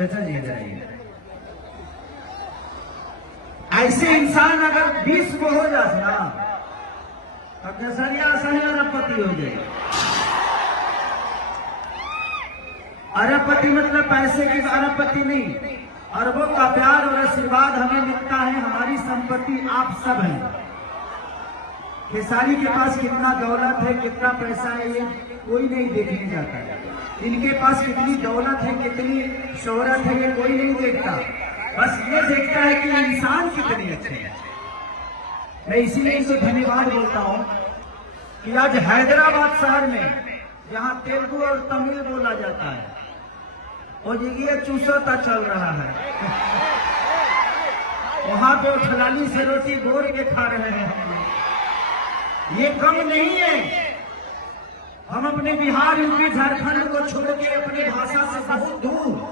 चाचा जी इधर आइए। ऐसे इंसान अगर 20 को हो जाए ना तो केसरिया सही अरबपति हो गए। अरबपति मतलब पैसे की अरबपति नहीं, अरबों का प्यार और आशीर्वाद हमें मिलता है। हमारी संपत्ति आप सब हैं। खेसारी के पास कितना दौलत है, कितना पैसा है, ये कोई नहीं देखने जाता है। इनके पास कितनी दौलत है, कितनी शोहरत है, ये कोई नहीं देखता। बस ये देखता है कि इंसान कितने अच्छे हैं। मैं इसीलिए इनको धन्यवाद बोलता हूँ कि आज हैदराबाद शहर में जहाँ तेलुगु और तमिल बोला जाता है और ये चूसोता चल रहा है, वहां पे ठलाली से रोटी बोर के खा रहे हैं हम। ये कम नहीं है। हम अपने बिहार, यूपी, झारखंड को छोड़ के अपनी भाषा से बहुत दूर